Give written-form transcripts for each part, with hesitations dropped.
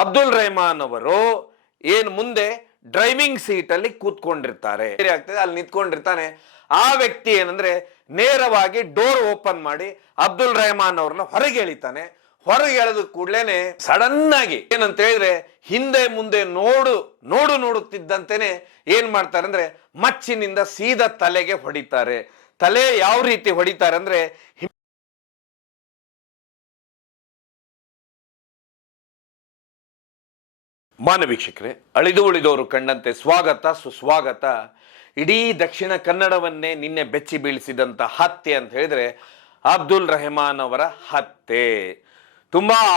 ಅಬ್ದುಲ್ ರೆಹಮಾನ್ ಅವರು ಏನ್ ಮುಂದೆ ಡ್ರೈವಿಂಗ್ ಸೀಟ್ ಅಲ್ಲಿ ಕೂತ್ಕೊಂಡಿರ್ತಾರೆ, ಅಲ್ಲಿ ನಿಂತ್ಕೊಂಡಿರ್ತಾನೆ. ಆ ವ್ಯಕ್ತಿ ಏನಂದ್ರೆ ನೇರವಾಗಿ ಡೋರ್ ಓಪನ್ ಮಾಡಿ ಅಬ್ದುಲ್ ರೆಹಮಾನ್ ಅವ್ರನ್ನ ಹೊರಗೆ ಎಳಿತಾನೆ. ಹೊರಗೆ ಎಳೆದ ಕೂಡ್ಲೇನೆ ಸಡನ್ ಆಗಿ ಏನಂತ ಹೇಳಿದ್ರೆ ಹಿಂದೆ ಮುಂದೆ ನೋಡುತ್ತಿದ್ದಂತೆನೆ ಏನ್ ಮಾಡ್ತಾರೆ ಅಂದ್ರೆ ಮಚ್ಚಿನಿಂದ ಸೀದಾ ತಲೆಗೆ ಹೊಡಿತಾರೆ. ತಲೆ ಯಾವ ರೀತಿ ಹೊಡಿತಾರೆ ಅಂದ್ರೆ, ಮಾನವೀಕ್ಷಕರೇ, ಅಳಿದು ಉಳಿದವರು ಕಂಡಂತೆ ಸ್ವಾಗತ ಸುಸ್ವಾಗತ. ಇಡೀ ದಕ್ಷಿಣ ಕನ್ನಡವನ್ನೇ ನಿನ್ನೆ ಬೆಚ್ಚಿ ಬೀಳಿಸಿದಂತ ಹತ್ಯೆ ಅಂತ ಹೇಳಿದ್ರೆ ಅಬ್ದುಲ್ ರೆಹಮಾನ್ ಅವರ ಹತ್ಯೆ.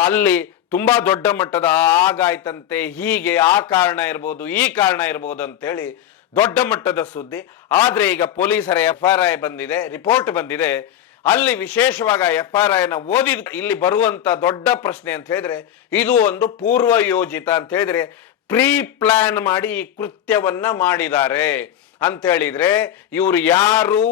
ಅಲ್ಲಿ ತುಂಬಾ ದೊಡ್ಡ ಮಟ್ಟದ ಆಗಾಯ್ತಂತೆ, ಹೀಗೆ ಆ ಕಾರಣ ಇರ್ಬೋದು ಈ ಕಾರಣ ಇರ್ಬೋದು ಅಂತ ಹೇಳಿ ದೊಡ್ಡ ಮಟ್ಟದ ಸುದ್ದಿ. ಆದ್ರೆ ಈಗ ಪೊಲೀಸರ FRI ಬಂದಿದೆ, ರಿಪೋರ್ಟ್ ಬಂದಿದೆ. ಅಲ್ಲಿ ವಿಶೇಷವಾಗಿ FRI ನ ಓದಿದ ಇಲ್ಲಿ ಬರುವಂತ ದೊಡ್ಡ ಪ್ರಶ್ನೆ ಅಂತ ಹೇಳಿದ್ರೆ, ಇದು ಒಂದು ಪೂರ್ವ ಯೋಜಿತ ಅಂತ ಹೇಳಿದ್ರೆ ಪ್ರೀ ಪ್ಲಾನ್ ಮಾಡಿ ಈ ಕೃತ್ಯವನ್ನ ಮಾಡಿದ್ದಾರೆ ಅಂತ ಹೇಳಿದ್ರೆ, ಇವರು ಯಾರು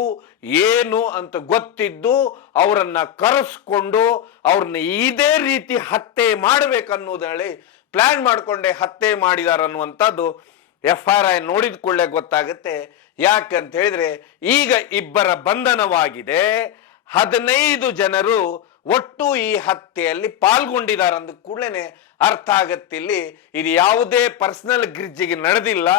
ಏನು ಅಂತ ಗೊತ್ತಿದ್ದು ಅವರನ್ನ ಕರೆಸ್ಕೊಂಡು ಅವ್ರನ್ನ ಇದೇ ರೀತಿ ಹತ್ಯೆ ಮಾಡ್ಬೇಕನ್ನೋದು ಹೇಳಿ ಪ್ಲಾನ್ ಮಾಡ್ಕೊಂಡೆ ಹತ್ಯೆ ಮಾಡಿದಾರೆ ಅನ್ನುವಂಥದ್ದು FRI ನೋಡಿದ ಕೂಡಲೇ ಗೊತ್ತಾಗುತ್ತೆ. ಯಾಕಂತ ಹೇಳಿದ್ರೆ ಈಗ ಇಬ್ಬರ ಬಂಧನವಾಗಿದೆ. 15 ಜನರು ಒಟ್ಟು ಈ ಹತ್ಯೆಯಲ್ಲಿ ಪಾಲ್ಗೊಂಡಿದ್ದಾರೆ ಅಂದ ಕೂಡಲೇ ಅರ್ಥ ಆಗತ್ತಿಲ್ಲಿ ಇದು ಯಾವುದೇ ಪರ್ಸನಲ್ ಗ್ರಿಜ್ಜಿಗೆ ನಡೆದಿಲ್ಲ.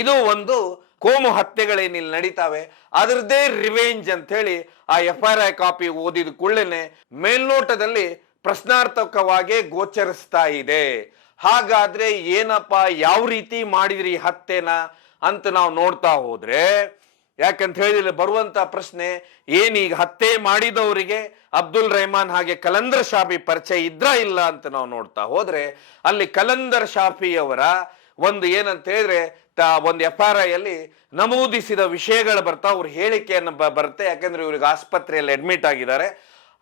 ಇದು ಒಂದು ಕೋಮು ಹತ್ಯೆಗಳೇನಿಲ್ಲಿ ನಡೀತಾವೆ, ಅದರದ್ದೇ ರಿವೆಂಜ್ ಅಂತ ಹೇಳಿ ಆ FRI ಕಾಪಿ ಓದಿದ ಕೂಡಲೇ ಮೇಲ್ನೋಟದಲ್ಲಿ ಪ್ರಶ್ನಾರ್ಥಕವಾಗಿ ಗೋಚರಿಸ್ತಾ ಇದೆ. ಹಾಗಾದ್ರೆ ಏನಪ್ಪ, ಯಾವ ರೀತಿ ಮಾಡಿದ್ರಿ ಹತ್ಯೆನ ಅಂತ ನಾವು ನೋಡ್ತಾ ಹೋದ್ರೆ, ಯಾಕಂತ ಹೇಳಿದ್ರೆ ಬರುವಂತ ಪ್ರಶ್ನೆ ಏನೀಗ ಹತ್ಯೆ ಮಾಡಿದವರಿಗೆ ಅಬ್ದುಲ್ ರೆಹಮಾನ್ ಹಾಗೆ ಕಲಂದರ್ ಶಾಫಿ ಪರಿಚಯ ಇದ್ರ ಇಲ್ಲ ಅಂತ ನಾವು ನೋಡ್ತಾ ಹೋದ್ರೆ, ಅಲ್ಲಿ ಕಲಂದರ್ ಶಾಫಿ ಅವರ ಒಂದು ಏನಂತ ಹೇಳಿದ್ರೆ ಒಂದು FRI ಅಲ್ಲಿ ನಮೂದಿಸಿದ ವಿಷಯಗಳು ಬರ್ತಾ, ಅವ್ರ ಹೇಳಿಕೆಯನ್ನು ಬರುತ್ತೆ. ಯಾಕಂದ್ರೆ ಇವ್ರಿಗೆ ಆಸ್ಪತ್ರೆಯಲ್ಲಿ ಅಡ್ಮಿಟ್ ಆಗಿದ್ದಾರೆ.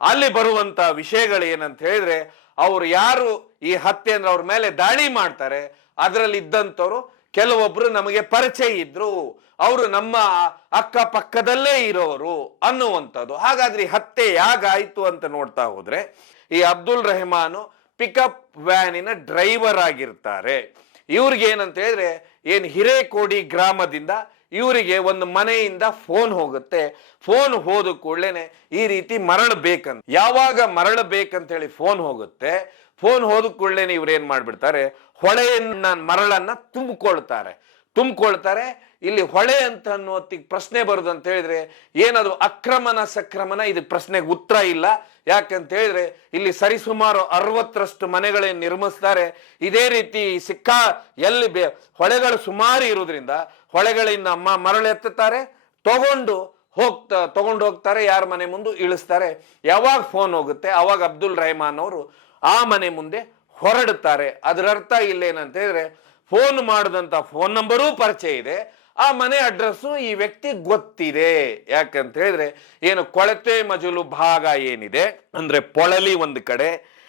ಅಲ್ಲಿ ಬರುವಂತ ವಿಷಯಗಳು ಏನಂತ ಹೇಳಿದ್ರೆ, ಅವ್ರು ಯಾರು ಈ ಹತ್ಯೆ ಅಂದ್ರೆ ಅವ್ರ ಮೇಲೆ ದಾಳಿ ಮಾಡ್ತಾರೆ, ಅದರಲ್ಲಿ ಇದ್ದಂಥವ್ರು ಕೆಲವೊಬ್ರು ನಮಗೆ ಪರಿಚಯ ಇದ್ರು, ಅವರು ನಮ್ಮ ಅಕ್ಕ ಪಕ್ಕದಲ್ಲೇ ಇರೋರು ಅನ್ನುವಂಥದ್ದು. ಹಾಗಾದ್ರೆ ಈ ಹತ್ಯೆ ಯಾಗಾಯ್ತು ಅಂತ ನೋಡ್ತಾ ಹೋದ್ರೆ, ಈ ಅಬ್ದುಲ್ ರೆಹಮಾನು ಪಿಕಪ್ ವ್ಯಾನಿನ ಡ್ರೈವರ್ ಆಗಿರ್ತಾರೆ. ಇವ್ರಿಗೆ ಏನಂತ ಹೇಳಿದ್ರೆ ಹಿರೇಕೋಡಿ ಗ್ರಾಮದಿಂದ ಇವರಿಗೆ ಒಂದು ಮನೆಯಿಂದ ಫೋನ್ ಹೋಗುತ್ತೆ. ಫೋನ್ ಹೋದ ಕೂಡಲೇ ಈ ರೀತಿ ಮರಳಬೇಕಂತ, ಯಾವಾಗ ಮರಳಬೇಕಂತ ಹೇಳಿ ಫೋನ್ ಹೋಗುತ್ತೆ. ಫೋನ್ ಹೋದ ಕೂಡಲೇ ಇವ್ರು ಏನ್ ಮಾಡ್ಬಿಡ್ತಾರೆ, ಹೊಳೆಯನ್ನ ಮರಳನ್ನ ತುಂಬಿಕೊಳ್ತಾರೆ. ಇಲ್ಲಿ ಹೊಳೆ ಅಂತ ಅನ್ನೋತ್ತಿಗೆ ಪ್ರಶ್ನೆ ಬರುದು ಅಂತ ಹೇಳಿದ್ರೆ ಏನದು ಅಕ್ರಮಣ ಸಕ್ರಮಣ, ಇದಕ್ಕೆ ಪ್ರಶ್ನೆಗೆ ಉತ್ತರ ಇಲ್ಲ. ಯಾಕಂತ ಹೇಳಿದ್ರೆ ಇಲ್ಲಿ ಸರಿಸುಮಾರು 60ರಷ್ಟು ಮನೆಗಳೇನು ನಿರ್ಮಿಸ್ತಾರೆ. ಇದೇ ರೀತಿ ಎಲ್ಲಿ ಹೊಳೆಗಳು ಸುಮಾರು ಇರುವುದರಿಂದ ಹೊಳೆಗಳಿಂದ ಮರಳು ಎತ್ತುತ್ತಾರೆ, ತಗೊಂಡು ಹೋಗ್ತಾರೆ, ಯಾರ ಮನೆ ಮುಂದೆ ಇಳಿಸ್ತಾರೆ. ಯಾವಾಗ ಫೋನ್ ಹೋಗುತ್ತೆ ಅವಾಗ ಅಬ್ದುಲ್ ರೆಹಮಾನ್ ಅವರು ಆ ಮನೆ ಮುಂದೆ ಹೊರಡುತ್ತಾರೆ. ಅದರ ಅರ್ಥ ಇಲ್ಲೇನಂತ ಹೇಳಿದ್ರೆ ಫೋನ್ ಮಾಡಿದಂತ ಫೋನ್ ನಂಬರೂ ಪರಿಚಯ ಇದೆ, ಆ ಮನೆ ಅಡ್ರೆಸ್ಸು ಈ ವ್ಯಕ್ತಿ ಗೊತ್ತಿದೆ. ಯಾಕಂತ ಹೇಳಿದ್ರೆ ಕೊಳತೆ ಮಜಲು ಭಾಗ ಏನಿದೆ ಅಂದ್ರೆ ಪೊಳಲಿ ಒಂದು ಕಡೆ,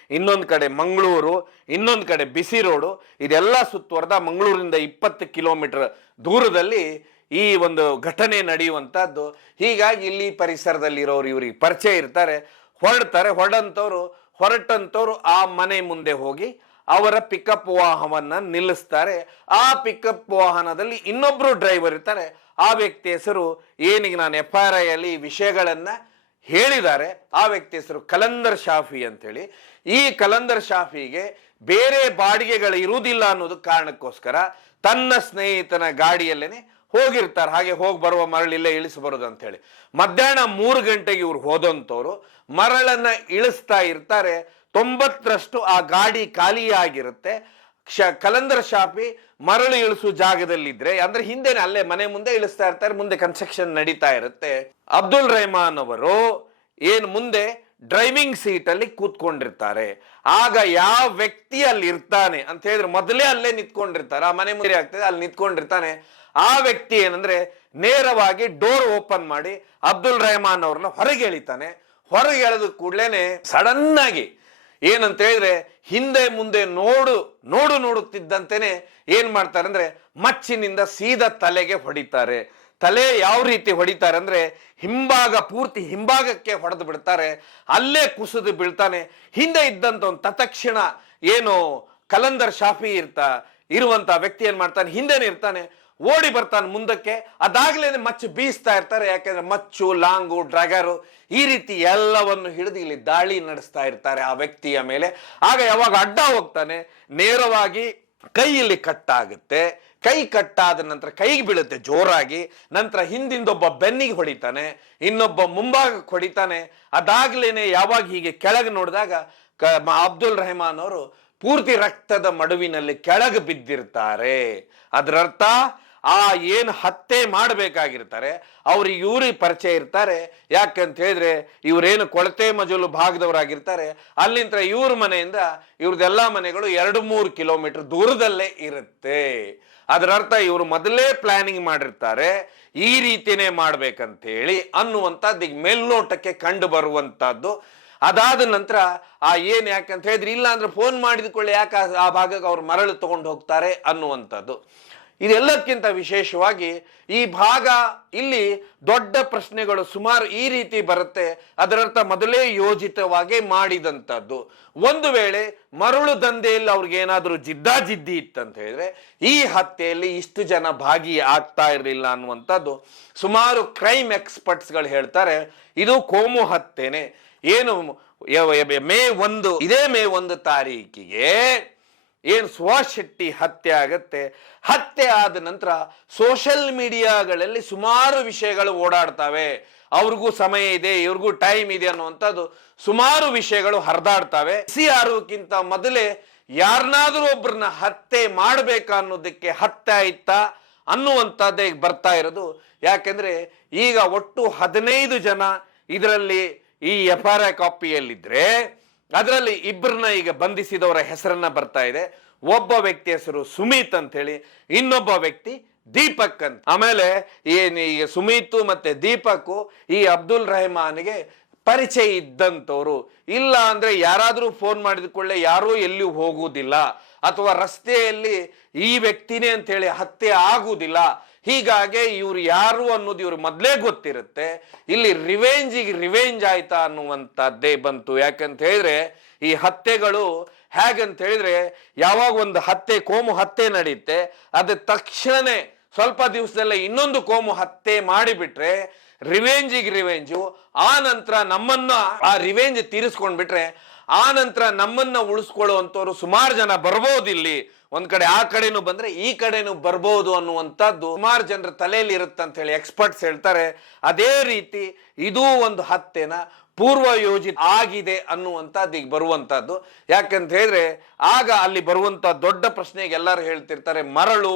ಇನ್ನೊಂದು ಕಡೆ ಮಂಗಳೂರು, ಇನ್ನೊಂದು ಕಡೆ ಬಿಸಿ ರೋಡು, ಇದೆಲ್ಲ ಸುತ್ತುವರೆದ ಮಂಗಳೂರಿಂದ 20 ಕಿಲೋಮೀಟರ್ ದೂರದಲ್ಲಿ ಈ ಒಂದು ಘಟನೆ ನಡೆಯುವಂತಹದ್ದು. ಹೀಗಾಗಿ ಇಲ್ಲಿ ಪರಿಸರದಲ್ಲಿ ಇರೋರು ಇವ್ರಿಗೆ ಪರಿಚಯ ಇರ್ತಾರೆ. ಹೊರಟಂತವ್ರು ಆ ಮನೆ ಮುಂದೆ ಹೋಗಿ ಅವರ ಪಿಕಪ್ ವಾಹನವನ್ನ ನಿಲ್ಲಿಸ್ತಾರೆ. ಆ ಪಿಕಪ್ ವಾಹನದಲ್ಲಿ ಇನ್ನೊಬ್ರು ಡ್ರೈವರ್ ಇರ್ತಾರೆ. ಆ ವ್ಯಕ್ತಿ ಹೆಸರು ಏನಿಗೆ ನಾನು FRI ಅಲ್ಲಿ ವಿಷಯಗಳನ್ನ ಹೇಳಿದ್ದಾರೆ, ಆ ವ್ಯಕ್ತಿ ಹೆಸರು ಕಲಂದರ್ ಶಾಫಿ ಅಂತೇಳಿ. ಈ ಕಲಂದರ್ ಶಾಫಿಗೆ ಬೇರೆ ಬಾಡಿಗೆಗಳು ಇರುವುದಿಲ್ಲ ಅನ್ನೋದು ಕಾರಣಕ್ಕೋಸ್ಕರ ತನ್ನ ಸ್ನೇಹಿತನ ಗಾಡಿಯಲ್ಲೇನೆ ಹೋಗಿರ್ತಾರೆ. ಹಾಗೆ ಹೋಗಿ ಬರುವ ಮರಳಿಲ್ಲೇ ಇಳಿಸಿ ಬರೋದು ಅಂತ ಹೇಳಿ ಮಧ್ಯಾಹ್ನ 3 ಗಂಟೆಗೆ ಇವ್ರು ಹೋದಂತವ್ರು ಮರಳನ್ನ ಇಳಿಸ್ತಾ ಇರ್ತಾರೆ. 90ರಷ್ಟು ಆ ಗಾಡಿ ಖಾಲಿಯಾಗಿರುತ್ತೆ. ಕಲಂದರ್ ಶಾಫಿ ಮರಳು ಇಳಿಸುವ ಜಾಗದಲ್ಲಿದ್ರೆ ಅಂದ್ರೆ ಹಿಂದೆನೆ ಅಲ್ಲೇ ಮನೆ ಮುಂದೆ ಇಳಿಸ್ತಾ ಇರ್ತಾರೆ, ಮುಂದೆ ಕನ್ಸ್ಟ್ರಕ್ಷನ್ ನಡೀತಾ ಇರುತ್ತೆ. ಅಬ್ದುಲ್ ರೆಹಮಾನ್ ಅವರು ಮುಂದೆ ಡ್ರೈವಿಂಗ್ ಸೀಟ್ ಅಲ್ಲಿ ಕೂತ್ಕೊಂಡಿರ್ತಾರೆ. ಆಗ ಯಾವ ವ್ಯಕ್ತಿ ಅಲ್ಲಿ ಇರ್ತಾನೆ ಅಂತ ಹೇಳಿದ್ರೆ ಮೊದಲೇ ಅಲ್ಲೇ ನಿಂತ್ಕೊಂಡಿರ್ತಾರೆ, ಆ ಮನೆ ಮುಂದೆ ಆಗ್ತದೆ ಅಲ್ಲಿ ನಿಂತ್ಕೊಂಡಿರ್ತಾನೆ. ಆ ವ್ಯಕ್ತಿ ಏನಂದ್ರೆ ನೇರವಾಗಿ ಡೋರ್ ಓಪನ್ ಮಾಡಿ ಅಬ್ದುಲ್ ರೆಹಮಾನ್ ಅವ್ರನ್ನ ಹೊರಗೆ ಎಳಿತಾನೆ. ಹೊರಗೆ ಎಳೆದ ಕೂಡಲೇ ಸಡನ್ ಆಗಿ ಏನಂತ ಹೇಳಿದ್ರೆ ಹಿಂದೆ ಮುಂದೆ ನೋಡುತ್ತಿದ್ದಂತೆನೆ ಏನ್ ಮಾಡ್ತಾರೆ ಅಂದ್ರೆ ಮಚ್ಚಿನಿಂದ ಸೀದಾ ತಲೆಗೆ ಹೊಡಿತಾರೆ. ತಲೆ ಯಾವ ರೀತಿ ಹೊಡಿತಾರೆ ಅಂದ್ರೆ ಪೂರ್ತಿ ಹಿಂಭಾಗಕ್ಕೆ ಹೊಡೆದು ಬಿಡ್ತಾರೆ. ಅಲ್ಲೇ ಕುಸಿದು ಬೀಳ್ತಾನೆ. ಹಿಂದೆ ಇದ್ದಂತ ಒಂದು ತತ್ಕ್ಷಣ ಕಲಂದರ್ ಶಾಫಿ ಇರುವಂತ ವ್ಯಕ್ತಿ ಏನ್ ಮಾಡ್ತಾನೆ, ಹಿಂದೆನೆ ಇರ್ತಾನೆ, ಓಡಿ ಬರ್ತಾನೆ ಮುಂದಕ್ಕೆ. ಅದಾಗ್ಲೇನೆ ಮಚ್ಚು ಬೀಸ್ತಾ ಇರ್ತಾರೆ. ಯಾಕೆಂದ್ರೆ ಮಚ್ಚು, ಲಾಂಗು, ಡ್ರ್ಯಾಗರು ಈ ರೀತಿ ಎಲ್ಲವನ್ನು ಹಿಡಿದು ಇಲ್ಲಿ ದಾಳಿ ನಡೆಸ್ತಾ ಇರ್ತಾರೆ ಆ ವ್ಯಕ್ತಿಯ ಮೇಲೆ. ಆಗ ಯಾವಾಗ ಅಡ್ಡ ಹೋಗ್ತಾನೆ, ನೇರವಾಗಿ ಕೈಯಲ್ಲಿ ಕಟ್ಟಾಗುತ್ತೆ. ಕೈ ಕಟ್ಟಾದ ನಂತರ ಕೈಗೆ ಬೀಳುತ್ತೆ ಜೋರಾಗಿ. ನಂತರ ಹಿಂದಿಂದೊಬ್ಬ ಬೆನ್ನಿಗೆ ಹೊಡಿತಾನೆ, ಇನ್ನೊಬ್ಬ ಮುಂಭಾಗಕ್ಕೆ ಹೊಡಿತಾನೆ. ಅದಾಗ್ಲೇನೆ ಯಾವಾಗ ಹೀಗೆ ಕೆಳಗೆ ನೋಡಿದಾಗ ಅಬ್ದುಲ್ ರೆಹಮಾನ್ ಅವರು ಪೂರ್ತಿ ರಕ್ತದ ಮಡುವಿನಲ್ಲಿ ಕೆಳಗೆ ಬಿದ್ದಿರ್ತಾರೆ. ಅದರರ್ಥ ಆ ಏನು ಹತ್ಯೆ ಮಾಡಬೇಕಾಗಿರ್ತಾರೆ ಅವ್ರಿಗೆ ಇವ್ರಿಗೆ ಪರಿಚಯ ಇರ್ತಾರೆ. ಯಾಕಂತ ಹೇಳಿದ್ರೆ ಇವರೇನು ಕೊಳತೆ ಮಜಲು ಭಾಗದವರಾಗಿರ್ತಾರೆ. ಅಲ್ಲಿಂದ ಇವ್ರ ಮನೆಯಿಂದ ಇವ್ರದೆಲ್ಲ ಮನೆಗಳು 2-3 ಕಿಲೋಮೀಟರ್ ದೂರದಲ್ಲೇ ಇರುತ್ತೆ. ಅದರರ್ಥ ಇವರು ಮೊದಲೇ ಪ್ಲಾನಿಂಗ್ ಮಾಡಿರ್ತಾರೆ ಈ ರೀತಿನೇ ಮಾಡ್ಬೇಕಂತ ಹೇಳಿ ಅನ್ನುವಂಥದ್ದು ಈಗ ಮೇಲ್ನೋಟಕ್ಕೆ ಕಂಡು ಬರುವಂತಹದ್ದು. ಅದಾದ ನಂತರ ಯಾಕಂತ ಹೇಳಿದ್ರೆ ಇಲ್ಲ ಅಂದ್ರೆ ಫೋನ್ ಮಾಡಿದ್ಕೊಳ್ಳಿ ಯಾಕೆ ಆ ಭಾಗಕ್ಕೆ ಅವ್ರು ಮರಳು ತಗೊಂಡು ಹೋಗ್ತಾರೆ ಅನ್ನುವಂಥದ್ದು. ಇದೆಲ್ಲಕ್ಕಿಂತ ವಿಶೇಷವಾಗಿ ಈ ಭಾಗ ಇಲ್ಲಿ ದೊಡ್ಡ ಪ್ರಶ್ನೆಗಳು ಸುಮಾರು ಈ ರೀತಿ ಬರುತ್ತೆ. ಅದರರ್ಥ ಮೊದಲೇ ಯೋಜಿತವಾಗಿ ಮಾಡಿದಂಥದ್ದು. ಒಂದು ವೇಳೆ ಮರಳು ದಂಧೆಯಲ್ಲಿ ಅವ್ರಿಗೇನಾದ್ರೂ ಜಿದ್ದಾಜಿದ್ದಿ ಇತ್ತಂತ ಹೇಳಿದ್ರೆ ಈ ಹತ್ಯೆಯಲ್ಲಿ ಇಷ್ಟು ಜನ ಭಾಗಿ ಆಗ್ತಾ ಇರಲಿಲ್ಲ ಅನ್ನುವಂಥದ್ದು ಸುಮಾರು ಕ್ರೈಮ್ ಎಕ್ಸ್ಪರ್ಟ್ಸ್ಗಳು ಹೇಳ್ತಾರೆ. ಇದು ಕೋಮು ಹತ್ಯೆನೆ. ಏನು ಇದೇ ಮೇ 1 ತಾರೀಕಿಗೆ ಏನು ಸುಭಾಷ್ ಶೆಟ್ಟಿ ಹತ್ಯೆ ಆಗತ್ತೆ. ಹತ್ಯೆ ಆದ ನಂತರ ಸೋಷಿಯಲ್ ಮೀಡಿಯಾಗಳಲ್ಲಿ ಸುಮಾರು ವಿಷಯಗಳು ಓಡಾಡ್ತವೆ. ಅವ್ರಿಗೂ ಸಮಯ ಇದೆ, ಇವ್ರಿಗೂ ಟೈಮ್ ಇದೆ ಅನ್ನುವಂಥದ್ದು ಸುಮಾರು ವಿಷಯಗಳು ಹರಿದಾಡ್ತವೆ. CROಕ್ಕಿಂತ ಮೊದಲೇ ಯಾರನ್ನಾದ್ರೂ ಒಬ್ಬರನ್ನ ಹತ್ಯೆ ಮಾಡ್ಬೇಕಾ ಅನ್ನೋದಕ್ಕೆ ಹತ್ಯೆ ಆಯ್ತಾ ಅನ್ನುವಂಥದ್ದೇ ಬರ್ತಾ ಇರೋದು. ಯಾಕೆಂದ್ರೆ ಈಗ ಒಟ್ಟು 15 ಜನ ಇದರಲ್ಲಿ ಈ FRI ಕಾಪಿಯಲ್ಲಿದ್ರೆ ಅದರಲ್ಲಿ ಇಬ್ಬರನ್ನ ಈಗ ಬಂಧಿಸಿದವರ ಹೆಸರನ್ನ ಬರ್ತಾ ಇದೆ. ಒಬ್ಬ ವ್ಯಕ್ತಿ ಹೆಸರು ಸುಮಿತ್ ಅಂತ ಹೇಳಿ, ಇನ್ನೊಬ್ಬ ವ್ಯಕ್ತಿ ದೀಪಕ್ ಅಂತ. ಆಮೇಲೆ ಈ ಸುಮಿತ್ ಮತ್ತೆ ದೀಪಕ್ ಈ ಅಬ್ದುಲ್ ರೆಹಮಾನ್ಗೆ ಪರಿಚಯ ಇದ್ದಂಥವ್ರು. ಇಲ್ಲ ಅಂದ್ರೆ ಯಾರಾದ್ರೂ ಫೋನ್ ಮಾಡಿದ ಕೂಡಲೇ ಯಾರೂ ಎಲ್ಲಿಯೂ ಹೋಗುವುದಿಲ್ಲ, ಅಥವಾ ರಸ್ತೆಯಲ್ಲಿ ಈ ವ್ಯಕ್ತಿನೇ ಅಂತ ಹೇಳಿ ಹತ್ಯೆ ಆಗುವುದಿಲ್ಲ. ಹೀಗಾಗಿ ಇವ್ರು ಯಾರು ಅನ್ನೋದು ಇವ್ರು ಮೊದಲೇ ಗೊತ್ತಿರುತ್ತೆ. ಇಲ್ಲಿ ರಿವೆಂಜ್ ಆಯ್ತಾ ಅನ್ನುವಂಥದ್ದೇ ಬಂತು. ಯಾಕಂತ ಹೇಳಿದ್ರೆ ಈ ಹತ್ಯೆಗಳು ಹೇಗಂತ ಹೇಳಿದ್ರೆ ಯಾವಾಗ ಒಂದು ಹತ್ಯೆ, ಕೋಮು ಹತ್ಯೆ ನಡೆಯುತ್ತೆ, ಅದ ತಕ್ಷಣನೇ ಸ್ವಲ್ಪ ದಿವಸದಲ್ಲೇ ಇನ್ನೊಂದು ಕೋಮು ಹತ್ಯೆ ಮಾಡಿಬಿಟ್ರೆ ರಿವೆಂಜು, ಆ ನಂತರ ನಮ್ಮನ್ನ ಆ ರಿವೆಂಜ್ ತೀರಿಸ್ಕೊಂಡ್ಬಿಟ್ರೆ ಆ ನಂತರ ನಮ್ಮನ್ನ ಉಳಿಸ್ಕೊಳ್ಳುವಂಥವ್ರು ಸುಮಾರು ಜನ ಬರ್ಬೋದು. ಇಲ್ಲಿ ಒಂದ್ ಕಡೆ ಆ ಕಡೆನೂ ಬಂದ್ರೆ ಈ ಕಡೆನೂ ಬರ್ಬೋದು ಅನ್ನುವಂಥದ್ದು ಸುಮಾರು ಜನರ ತಲೆಯಲ್ಲಿ ಇರುತ್ತಂತ ಹೇಳಿ ಎಕ್ಸ್ಪರ್ಟ್ಸ್ ಹೇಳ್ತಾರೆ. ಅದೇ ರೀತಿ ಇದೂ ಒಂದು ಹತ್ಯೆನ ಪೂರ್ವ ಯೋಜಿತ ಆಗಿದೆ ಅನ್ನುವಂಥದ್ದು ಈಗ ಬರುವಂತಹದ್ದು. ಯಾಕಂತ ಹೇಳಿದ್ರೆ ಆಗ ಅಲ್ಲಿ ಬರುವಂತ ದೊಡ್ಡ ಪ್ರಶ್ನೆಗೆ ಎಲ್ಲರೂ ಹೇಳ್ತಿರ್ತಾರೆ ಮರಳು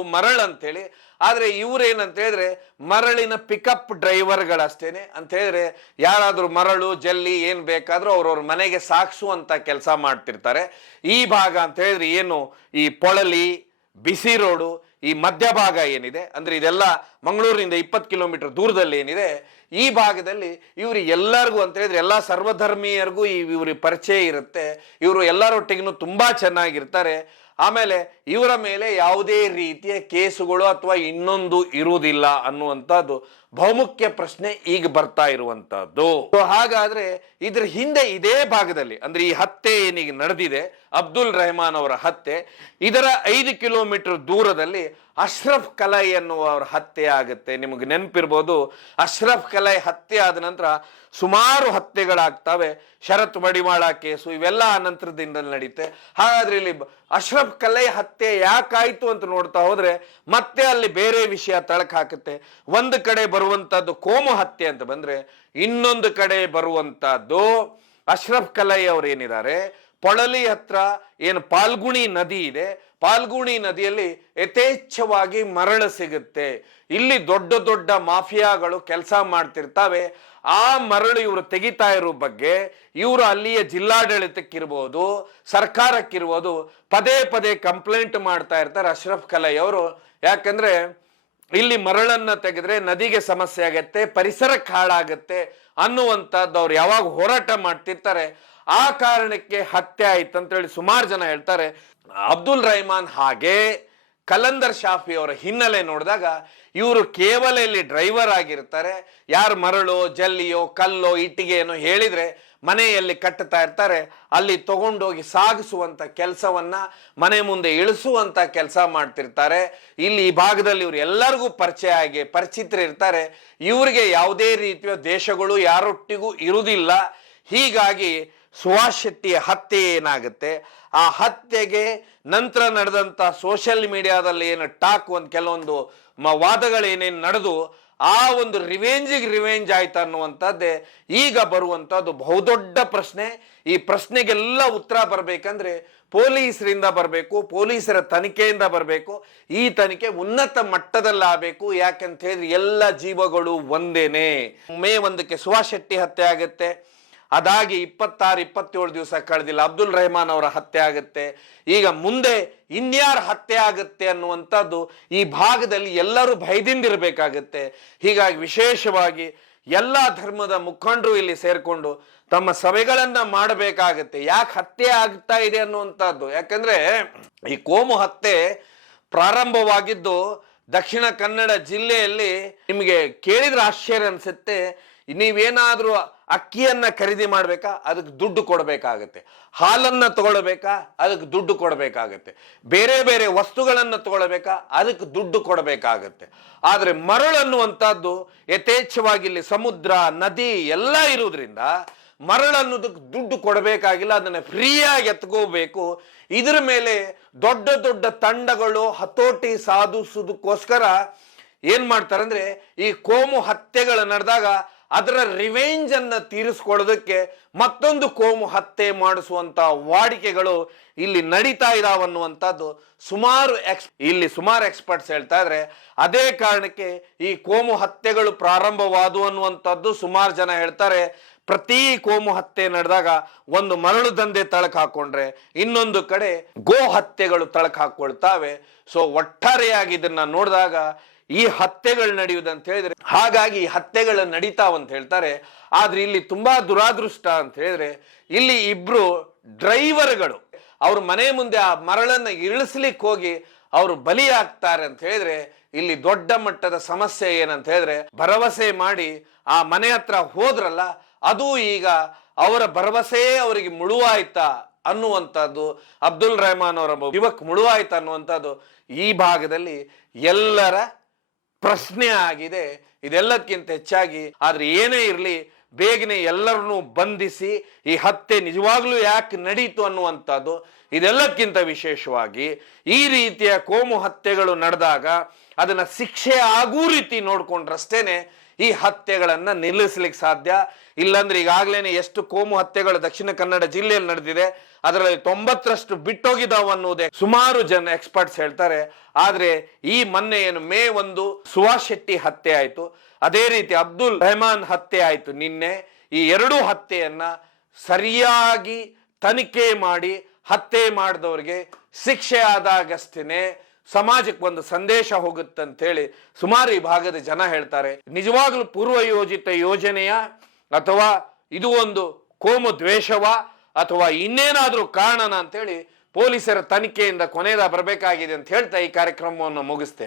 ಅಂತ ಹೇಳಿ. ಆದ್ರೆ ಇವ್ರೇನಂತ ಹೇಳಿದ್ರೆ ಮರಳಿನ ಪಿಕಪ್ ಡ್ರೈವರ್ಗಳಷ್ಟೇನೆ ಅಂತ ಹೇಳಿದ್ರೆ ಯಾರಾದ್ರೂ ಮರಳು ಜಲ್ಲಿ ಏನ್ ಬೇಕಾದ್ರೂ ಅವ್ರವ್ರ ಮನೆಗೆ ಸಾಗಿಸುವಂತ ಕೆಲಸ ಮಾಡ್ತಿರ್ತಾರೆ. ಈ ಭಾಗ ಅಂತ ಹೇಳಿದ್ರೆ ಏನು ಈ ಪೊಳಲಿ, ಬಿಸಿ ರೋಡು, ಈ ಮಧ್ಯಭಾಗ ಏನಿದೆ ಅಂದ್ರೆ ಇದೆಲ್ಲ ಮಂಗಳೂರಿನಿಂದ 20 ಕಿಲೋಮೀಟರ್ ದೂರದಲ್ಲಿ ಏನಿದೆ ಈ ಭಾಗದಲ್ಲಿ ಇವ್ರು ಎಲ್ಲರಿಗೂ ಅಂತ ಹೇಳಿದ್ರೆ ಎಲ್ಲಾ ಸರ್ವಧರ್ಮೀಯರಿಗೂ ಇವ್ರ ಪರಿಚಯ ಇರುತ್ತೆ. ಇವರು ಎಲ್ಲರೊಟ್ಟಿಗೂ ತುಂಬಾ ಚೆನ್ನಾಗಿರ್ತಾರೆ. ಆಮೇಲೆ ಇವರ ಮೇಲೆ ಯಾವುದೇ ರೀತಿಯ ಕೇಸುಗಳು ಅಥವಾ ಇನ್ನೊಂದು ಇರುವುದಿಲ್ಲ ಅನ್ನುವಂಥದ್ದು ಬಹುಮುಖ್ಯ ಪ್ರಶ್ನೆ ಈಗ ಬರ್ತಾ ಇರುವಂತಹದ್ದು. ಹಾಗಾದ್ರೆ ಇದ್ರ ಹಿಂದೆ ಇದೇ ಭಾಗದಲ್ಲಿ ಅಂದ್ರೆ ಈ ಹತ್ಯೆ ಏನೀಗ ನಡೆದಿದೆ, ಅಬ್ದುಲ್ ರೆಹಮಾನ್ ಅವರ ಹತ್ಯೆ, ಇದರ 5 ಕಿಲೋಮೀಟರ್ ದೂರದಲ್ಲಿ ಅಶ್ರಫ್ ಕಲೈ ಎನ್ನುವರ ಹತ್ಯೆ ಆಗುತ್ತೆ. ನಿಮಗೆ ನೆನಪಿರ್ಬೋದು, ಅಶ್ರಫ್ ಕಲೈ ಹತ್ಯೆ ಆದ ನಂತರ ಸುಮಾರು ಹತ್ಯೆಗಳಾಗ್ತವೆ. ಶರತ್ ಮಡಿವಾಳ ಕೇಸು ಇವೆಲ್ಲ ಅನಂತರದಿಂದ ನಡೆಯುತ್ತೆ. ಹಾಗಾದ್ರೆ ಇಲ್ಲಿ ಅಶ್ರಫ್ ಕಲೈ ಹತ್ಯೆ ಯಾಕಾಯ್ತು ಅಂತ ನೋಡ್ತಾ ಹೋದ್ರೆ ಮತ್ತೆ ಅಲ್ಲಿ ಬೇರೆ ವಿಷಯ ತಳಕ್ ಹಾಕುತ್ತೆ. ಒಂದು ಕಡೆ ಬರುವಂತಹದ್ದು ಕೋಮು ಹತ್ಯೆ ಅಂತ ಬಂದ್ರೆ, ಇನ್ನೊಂದು ಕಡೆ ಬರುವಂತಹದ್ದು ಅಶ್ರಫ್ ಕಲೈ ಅವ್ರು ಏನಿದ್ದಾರೆ ಪೊಳಲಿ ಹತ್ರ ಏನು ಪಾಲ್ಗುಣಿ ನದಿ ಇದೆ, ಪಾಲ್ಗುಣಿ ನದಿಯಲ್ಲಿ ಯಥೇಚ್ಛವಾಗಿ ಮರಳು ಸಿಗುತ್ತೆ. ಇಲ್ಲಿ ದೊಡ್ಡ ದೊಡ್ಡ ಮಾಫಿಯಾಗಳು ಕೆಲಸ ಮಾಡ್ತಿರ್ತಾವೆ. ಆ ಮರಳು ಇವರು ತೆಗಿತಾ ಇರೋ ಬಗ್ಗೆ ಇವರು ಅಲ್ಲಿಯ ಜಿಲ್ಲಾಡಳಿತಕ್ಕಿರ್ಬೋದು, ಸರ್ಕಾರಕ್ಕಿರ್ಬೋದು ಪದೇ ಪದೇ ಕಂಪ್ಲೇಂಟ್ ಮಾಡ್ತಾ ಇರ್ತಾರೆ ಅಶ್ರಫ್ ಕಲೈ ಅವರು. ಯಾಕಂದ್ರೆ ಇಲ್ಲಿ ಮರಳನ್ನ ತೆಗೆದ್ರೆ ನದಿಗೆ ಸಮಸ್ಯೆ ಆಗತ್ತೆ, ಪರಿಸರಕ್ಕೆ ಹಾಳಾಗತ್ತೆ ಅನ್ನುವಂಥದ್ದು ಅವ್ರು ಯಾವಾಗ ಹೋರಾಟ ಮಾಡ್ತಿರ್ತಾರೆ. ಆ ಕಾರಣಕ್ಕೆ ಹತ್ಯೆ ಆಯ್ತು ಅಂತ ಹೇಳಿ ಸುಮಾರು ಜನ ಹೇಳ್ತಾರೆ. ಅಬ್ದುಲ್ ರೆಹಮಾನ್ ಹಾಗೆ ಕಲಂದರ್ ಶಾಫಿ ಅವರ ಹಿನ್ನೆಲೆ ನೋಡಿದಾಗ ಇವರು ಕೇವಲ ಇಲ್ಲಿ ಡ್ರೈವರ್ ಆಗಿರ್ತಾರೆ. ಯಾರು ಮರಳು ಜಲ್ಲಿಯೋ ಕಲ್ಲೋ ಇಟ್ಟಿಗೆಯೋ ಹೇಳಿದ್ರೆ ಮನೆಯಲ್ಲಿ ಕಟ್ಟುತ್ತಾ ಇರ್ತಾರೆ, ಅಲ್ಲಿ ತಗೊಂಡೋಗಿ ಸಾಗಿಸುವಂತ ಕೆಲಸವನ್ನ ಮನೆ ಮುಂದೆ ಇಳಿಸುವಂತ ಕೆಲಸ ಮಾಡ್ತಿರ್ತಾರೆ. ಇಲ್ಲಿ ಈ ಭಾಗದಲ್ಲಿ ಇವರು ಎಲ್ಲರಿಗೂ ಪರಿಚಿತರಿರ್ತಾರೆ. ಇವರಿಗೆ ಯಾವುದೇ ರೀತಿಯ ದೇಶಗಳು ಯಾರೊಟ್ಟಿಗೂ ಇರುವುದಿಲ್ಲ. ಹೀಗಾಗಿ ಸುಭಾಷ್ ಶೆಟ್ಟಿಯ ಹತ್ಯೆ ಏನಾಗುತ್ತೆ, ಆ ಹತ್ಯೆಗೆ ನಂತರ ನಡೆದಂತ ಸೋಷಿಯಲ್ ಮೀಡಿಯಾದಲ್ಲಿ ಏನು ಟಾಕ್ ಕೆಲವೊಂದು ವಾದಗಳೇನೇನು ನಡೆದು ಆ ಒಂದು ರಿವೆಂಜ್ ಆಯ್ತು ಅನ್ನುವಂಥದ್ದೇ ಈಗ ಬರುವಂಥದ್ದು ಬಹುದೊಡ್ಡ ಪ್ರಶ್ನೆ. ಈ ಪ್ರಶ್ನೆಗೆಲ್ಲ ಉತ್ತರ ಬರಬೇಕಂದ್ರೆ ಪೊಲೀಸರಿಂದ ಬರಬೇಕು, ಪೊಲೀಸರ ತನಿಖೆಯಿಂದ ಬರಬೇಕು. ಈ ತನಿಖೆ ಉನ್ನತ ಮಟ್ಟದಲ್ಲಿ ಆಗಬೇಕು. ಯಾಕಂತ ಹೇಳಿದ್ರೆ ಎಲ್ಲ ಜೀವಗಳು ಒಂದೇನೆ. ಮೇ 1ಕ್ಕೆ ಸುಭಾಷ್ ಶೆಟ್ಟಿ ಹತ್ಯೆ ಆಗುತ್ತೆ. ಅದಾಗಿ 26-27 ದಿವಸ ಕಳೆದಿಲ್ಲ ಅಬ್ದುಲ್ ರೆಹಮಾನ್ ಅವರ ಹತ್ಯೆ ಆಗುತ್ತೆ. ಈಗ ಮುಂದೆ ಇನ್ಯಾರ ಹತ್ಯೆ ಆಗುತ್ತೆ ಅನ್ನುವಂಥದ್ದು ಈ ಭಾಗದಲ್ಲಿ ಎಲ್ಲರೂ ಭಯದಿಂದಿರಬೇಕಾಗತ್ತೆ. ಹೀಗಾಗಿ ವಿಶೇಷವಾಗಿ ಎಲ್ಲ ಧರ್ಮದ ಮುಖಂಡರು ಇಲ್ಲಿ ಸೇರ್ಕೊಂಡು ತಮ್ಮ ಸಭೆಗಳನ್ನ ಮಾಡಬೇಕಾಗತ್ತೆ. ಯಾಕೆ ಹತ್ಯೆ ಆಗ್ತಾ ಇದೆ ಅನ್ನುವಂಥದ್ದು. ಯಾಕಂದ್ರೆ ಈ ಕೋಮು ಹತ್ಯೆ ಪ್ರಾರಂಭವಾಗಿದ್ದು ದಕ್ಷಿಣ ಕನ್ನಡ ಜಿಲ್ಲೆಯಲ್ಲಿ. ನಿಮಗೆ ಕೇಳಿದ್ರೆ ಆಶ್ಚರ್ಯ ಅನ್ಸುತ್ತೆ. ನೀವೇನಾದ್ರೂ ಅಕ್ಕಿಯನ್ನ ಖರೀದಿ ಮಾಡ್ಬೇಕಾ, ಅದಕ್ಕೆ ದುಡ್ಡು ಕೊಡಬೇಕಾಗತ್ತೆ. ಹಾಲನ್ನ ತಗೊಳ್ಬೇಕಾ, ಅದಕ್ಕೆ ದುಡ್ಡು ಕೊಡಬೇಕಾಗತ್ತೆ. ಬೇರೆ ಬೇರೆ ವಸ್ತುಗಳನ್ನ ತಗೊಳ್ಬೇಕಾ, ಅದಕ್ಕೆ ದುಡ್ಡು ಕೊಡಬೇಕಾಗತ್ತೆ. ಆದ್ರೆ ಮರಳು ಅನ್ನುವಂಥದ್ದು ಯಥೇಚ್ಛವಾಗಿ ಇಲ್ಲಿ ಸಮುದ್ರ ನದಿ ಎಲ್ಲ ಇರುವುದರಿಂದ ಮರಳನ್ನೋದಕ್ಕೆ ದುಡ್ಡು ಕೊಡಬೇಕಾಗಿಲ್ಲ, ಅದನ್ನ ಫ್ರೀಯಾಗಿ ಎತ್ಕೋಬೇಕು. ಇದ್ರ ಮೇಲೆ ದೊಡ್ಡ ದೊಡ್ಡ ತಂಡಗಳು ಹತೋಟಿ ಸಾಧಿಸೋದಕ್ಕೋಸ್ಕರ ಏನ್ ಮಾಡ್ತಾರೆ ಅಂದ್ರೆ ಈ ಕೋಮು ಹತ್ಯೆಗಳು ನಡೆದಾಗ ಅದರ ರಿವೆಂಜ್ ಅನ್ನ ತೀರಿಸ್ಕೊಳ್ಳೋದಕ್ಕೆ ಮತ್ತೊಂದು ಕೋಮು ಹತ್ಯೆ ಮಾಡಿಸುವಂತ ವಾಡಿಕೆಗಳು ಇಲ್ಲಿ ನಡೀತಾ ಇದಾವನ್ನುವಂಥದ್ದು ಸುಮಾರು ಎಕ್ಸ್ಪರ್ಟ್ಸ್ ಹೇಳ್ತಾ ಇದ್ರೆ. ಅದೇ ಕಾರಣಕ್ಕೆ ಈ ಕೋಮು ಹತ್ಯೆಗಳು ಪ್ರಾರಂಭವಾದವು ಅನ್ನುವಂಥದ್ದು ಸುಮಾರು ಜನ ಹೇಳ್ತಾರೆ. ಪ್ರತಿ ಕೋಮು ಹತ್ಯೆ ನಡೆದಾಗ ಒಂದು ಮರಳು ದಂಧೆ ತಳಕ್ ಹಾಕೊಂಡ್ರೆ ಇನ್ನೊಂದು ಕಡೆ ಗೋ ಹತ್ಯೆಗಳು ತಳಕ್ ಹಾಕೊಳ್ತಾವೆ. ಸೊ ಒಟ್ಟಾರೆಯಾಗಿ ಇದನ್ನ ನೋಡಿದಾಗ ಈ ಹತ್ಯೆಗಳು ನಡೆಯುವುದಂತ ಹೇಳಿದ್ರೆ, ಹಾಗಾಗಿ ಈ ಹತ್ಯೆಗಳು ನಡೀತಾವಂತ ಹೇಳ್ತಾರೆ. ಆದ್ರೆ ಇಲ್ಲಿ ತುಂಬಾ ದುರಾದೃಷ್ಟ ಅಂತ ಹೇಳಿದ್ರೆ ಇಲ್ಲಿ ಇಬ್ರು ಡ್ರೈವರ್ಗಳು ಅವ್ರ ಮನೆ ಮುಂದೆ ಆ ಮರಳನ್ನ ಇಳಿಸ್ಲಿಕ್ಕೆ ಹೋಗಿ ಅವರು ಬಲಿಯಾಗ್ತಾರೆ ಅಂತ ಹೇಳಿದ್ರೆ ಇಲ್ಲಿ ದೊಡ್ಡ ಮಟ್ಟದ ಸಮಸ್ಯೆ ಏನಂತ ಹೇಳಿದ್ರೆ, ಭರವಸೆ ಮಾಡಿ ಆ ಮನೆ ಹತ್ರ ಹೋದ್ರಲ್ಲ, ಅದು ಈಗ ಅವರ ಭರವಸೆ ಅವರಿಗೆ ಮುಳುವಾಯ್ತಾ ಅನ್ನುವಂಥದ್ದು, ಅಬ್ದುಲ್ ರೆಹಮಾನ್ ಅವರ ಯುವಕ್ ಮುಳುವಾಯ್ತಾ ಅನ್ನುವಂಥದ್ದು ಈ ಭಾಗದಲ್ಲಿ ಎಲ್ಲರ ಪ್ರಶ್ನೆ ಆಗಿದೆ. ಇದೆಲ್ಲಕ್ಕಿಂತ ಹೆಚ್ಚಾಗಿ ಆದ್ರೆ ಏನೇ ಇರಲಿ ಬೇಗನೆ ಎಲ್ಲರನ್ನೂ ಬಂಧಿಸಿ ಈ ಹತ್ಯೆ ನಿಜವಾಗ್ಲೂ ಯಾಕೆ ನಡೀತು ಅನ್ನುವಂಥದ್ದು, ಇದೆಲ್ಲಕ್ಕಿಂತ ವಿಶೇಷವಾಗಿ ಈ ರೀತಿಯ ಕೋಮು ಹತ್ಯೆಗಳು ನಡೆದಾಗ ಅದನ್ನ ಶಿಕ್ಷೆ ಆಗೋ ರೀತಿ ನೋಡ್ಕೊಂಡ್ರಷ್ಟೇನೆ ಈ ಹತ್ಯೆಗಳನ್ನ ನಿಲ್ಲಿಸ್ಲಿಕ್ಕೆ ಸಾಧ್ಯ. ಇಲ್ಲಾಂದ್ರೆ ಈಗಾಗ್ಲೇನೆ ಎಷ್ಟು ಕೋಮು ಹತ್ಯೆಗಳು ದಕ್ಷಿಣ ಕನ್ನಡ ಜಿಲ್ಲೆಯಲ್ಲಿ ನಡೆದಿದೆ, ಅದರಲ್ಲಿ 90ರಷ್ಟು ಬಿಟ್ಟೋಗಿದಾವ ಅನ್ನೋದೇ ಸುಮಾರು ಜನ ಎಕ್ಸ್ಪರ್ಟ್ಸ್ ಹೇಳ್ತಾರೆ. ಆದ್ರೆ ಈ ಮೊನ್ನೆ ಏನು ಮೇ 1 ಸುಭಾಷ್ ಶೆಟ್ಟಿ ಹತ್ಯೆ ಆಯ್ತು, ಅದೇ ರೀತಿ ಅಬ್ದುಲ್ ರೆಹಮಾನ್ ಹತ್ಯೆ ಆಯ್ತು ನಿನ್ನೆ. ಈ ಎರಡೂ ಹತ್ಯೆಯನ್ನ ಸರಿಯಾಗಿ ತನಿಖೆ ಮಾಡಿ ಹತ್ಯೆ ಮಾಡಿದವರಿಗೆ ಶಿಕ್ಷೆ ಆದಾಗಷ್ಟೇನೆ ಸಮಾಜಕ್ಕೆ ಒಂದು ಸಂದೇಶ ಹೋಗುತ್ತಂತ ಹೇಳಿ ಸುಮಾರು ಈ ಭಾಗದ ಜನ ಹೇಳ್ತಾರೆ. ನಿಜವಾಗ್ಲೂ ಪೂರ್ವ ಯೋಜಿತ ಯೋಜನೆಯ ಅಥವಾ ಇದು ಒಂದು ಕೋಮು ದ್ವೇಷವ ಅಥವಾ ಇನ್ನೇನಾದ್ರೂ ಕಾರಣನ ಅಂತೇಳಿ ಪೊಲೀಸರ ತನಿಖೆಯಿಂದ ಕೊನೆಯದ ಬರಬೇಕಾಗಿದೆ ಅಂತ ಹೇಳ್ತಾ ಈ ಕಾರ್ಯಕ್ರಮವನ್ನು ಮುಗಿಸ್ತೇನೆ.